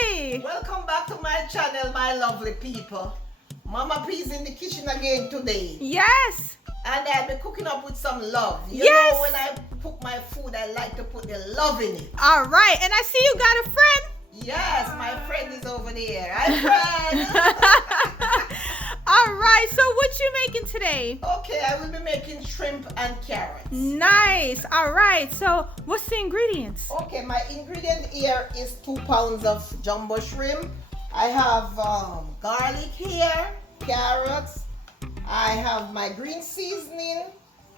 Hey! Welcome back to my channel, my lovely people. Mama P's in the kitchen again today. Yes! And I'll be cooking up with some love. You Yes! know, when I cook my food, I like to put the love in it. All right, and I see you got a friend. Yes, my friend is over there. Hi, friend. All right, so what you making today? Okay, I will be making shrimp and carrots. Nice. All right, so what's the ingredients? Okay, my ingredient here is 2 pounds of jumbo shrimp. I have garlic here, carrots. I have my green seasoning,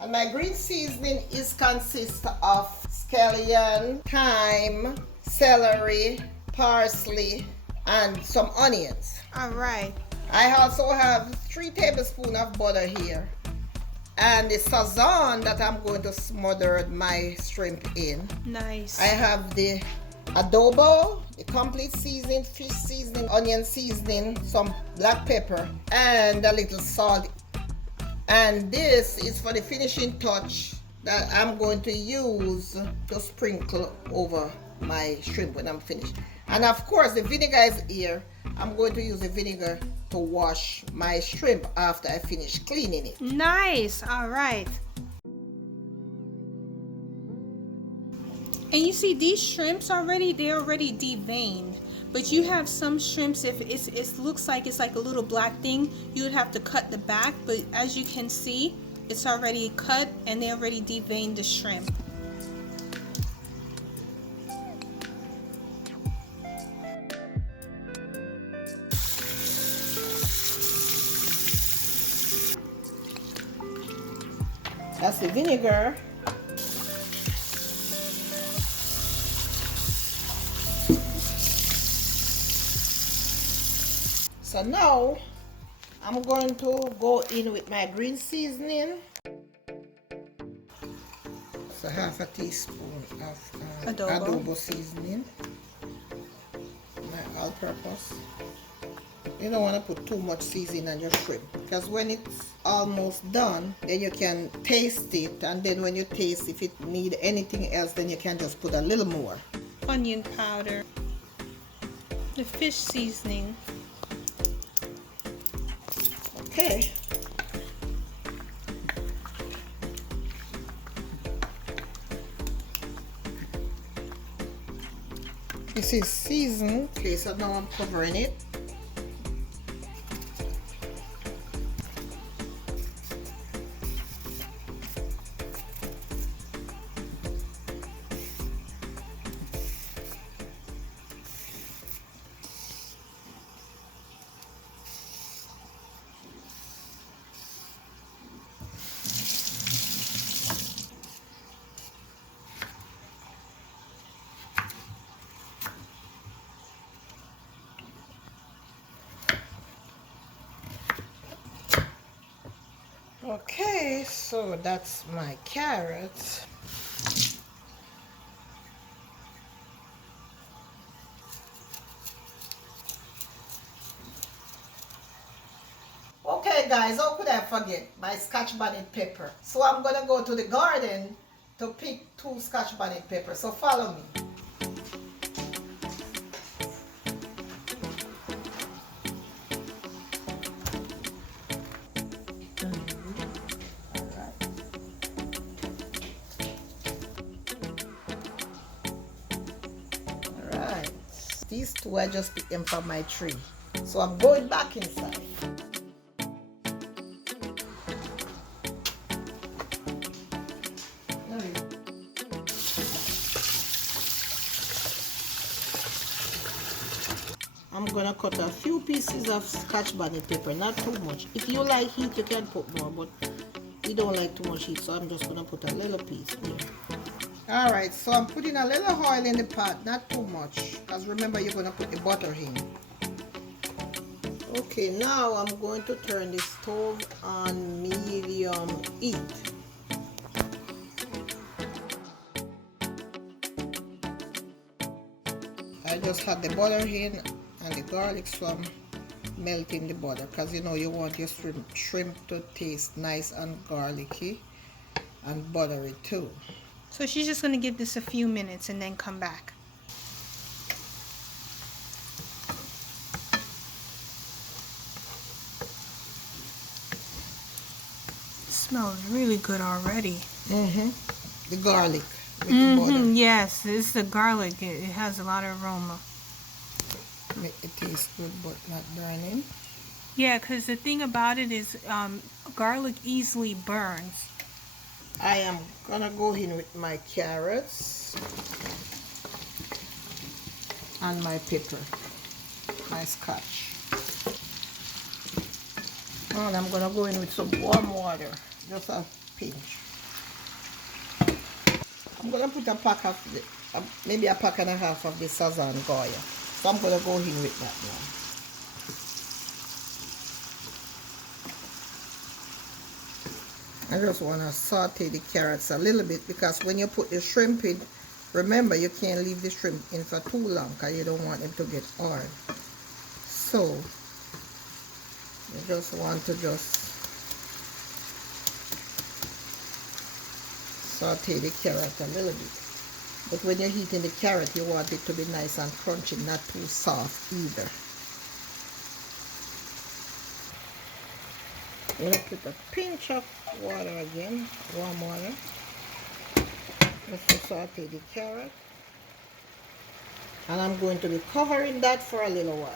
and my green seasoning consists of scallion, thyme, celery, parsley, and some onions. All right. I also have 3 tablespoons of butter here, and the sazon that I'm going to smother my shrimp in. Nice. I have the adobo, the complete seasoning, fish seasoning, onion seasoning, some black pepper, and a little salt. And this is for the finishing touch that I'm going to use to sprinkle over my shrimp when I'm finished. And of course, the vinegar is here. I'm going to use the vinegar to wash my shrimp after I finish cleaning it. Nice. All right. And you see these shrimps already, they're already deveined. But you have some shrimps, if it looks like it's like a little black thing, you would have to cut the back. But as you can see, it's already cut and they already deveined the shrimp. That's the vinegar. So now I'm going to go in with my green seasoning. So half a teaspoon of adobo seasoning. My all-purpose. You don't want to put too much seasoning on your shrimp, because when it's almost done, then you can taste it, and then when you taste if it need anything else, then you can just put a little more. Onion powder, the fish seasoning. Okay. This is seasoned. Okay, so now I'm covering it. Okay, so that's my carrots. Okay guys, how could I forget my scotch bonnet pepper? So I'm gonna go to the garden to pick 2 scotch bonnet peppers, so follow me. Alright, these 2 I just picked them from my tree, so I'm going back inside. I'm gonna cut a few pieces of scotch bonnet pepper, not too much. If you like heat, you can put more, but we don't like too much heat, so I'm just gonna put a little piece here. Alright, so I'm putting a little oil in the pot, not too much, because remember you're gonna put the butter in. Okay, now I'm going to turn the stove on medium heat. I just had the butter in and the garlic, so I'm melting the butter, because you know you want your shrimp to taste nice and garlicky and buttery too. So she's just going to give this a few minutes and then come back. Smells really good already. The garlic with the butter. Yes, it's the garlic. It has a lot of aroma. Make it taste good but not burning. Yeah, because the thing about it is garlic easily burns. I am gonna go in with my carrots and my pepper, my scotch. And I'm gonna go in with some warm water, just a pinch. I'm gonna put a pack of maybe a pack and a half of the sazon Goya. So I'm gonna go in with that now. I just want to saute the carrots a little bit because when you put the shrimp in, remember you can't leave the shrimp in for too long because you don't want them to get hard. So you just want to saute the carrot a little bit. But when you're heating the carrot, you want it to be nice and crunchy, not too soft either. I'm going to put a pinch of water again, warm water, just to saute the carrot. And I'm going to be covering that for a little while.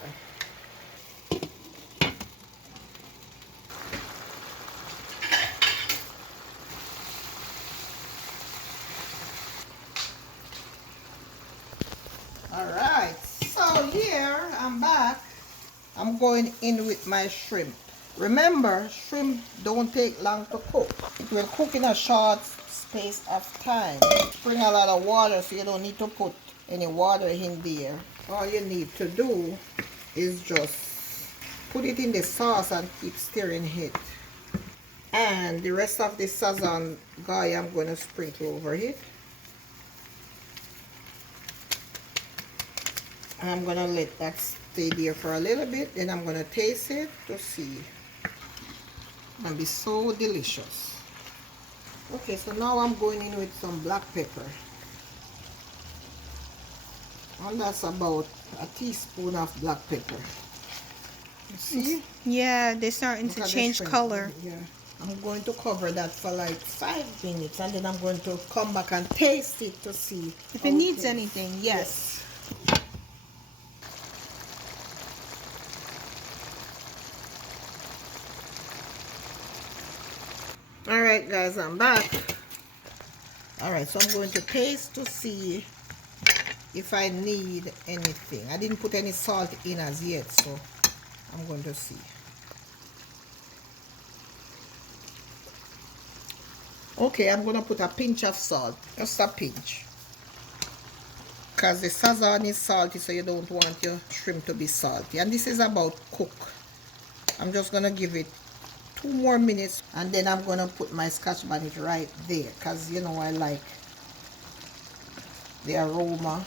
Alright, so here I'm back. I'm going in with my shrimp. Remember, shrimp don't take long to cook. It will cook in a short space of time. Bring a lot of water, so you don't need to put any water in there. All you need to do is just put it in the sauce and keep stirring it. And the rest of the sazon Goya I'm going to sprinkle over it. And I'm going to let that stay there for a little bit. Then I'm going to taste it to see. And be so delicious. Okay, so now I'm going in with some black pepper. And that's about a teaspoon of black pepper. You see? Yeah, they're starting to change color. Yeah. I'm going to cover that for like 5 minutes and then I'm going to come back and taste it to see if it needs anything. Yes. Alright guys, I'm back. Alright, so I'm going to taste to see if I need anything. I didn't put any salt in as yet, so I'm going to see. Okay, I'm going to put a pinch of salt, just a pinch. Because the sazon is salty, so you don't want your shrimp to be salty. And this is about cook. I'm just going to give it 2 more minutes and then I'm going to put my scotch bonnet right there because you know I like the aroma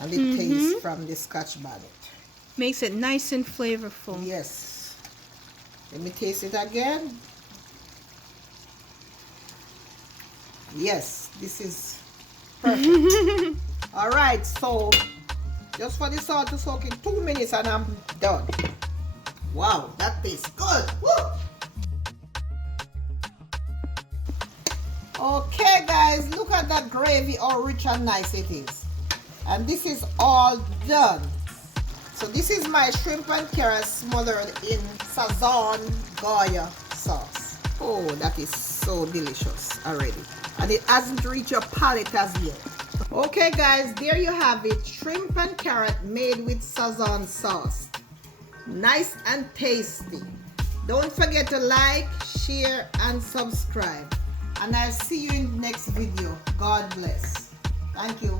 and the taste from the scotch bonnet. Makes it nice and flavorful. Yes. Let me taste it again. Yes, this is perfect. Alright, so just for the salt to soak in 2 minutes and I'm done. Wow, that tastes good. Woo! Okay guys, look at that gravy, how rich and nice it is. And this is all done. So this is my shrimp and carrot smothered in sazon Goya sauce. Oh, that is so delicious already. And it hasn't reached your palate as yet. Okay guys, there you have it. Shrimp and carrot made with sazon sauce. Nice and tasty. Don't forget to like, share and subscribe. And I'll see you in the next video. God bless. Thank you.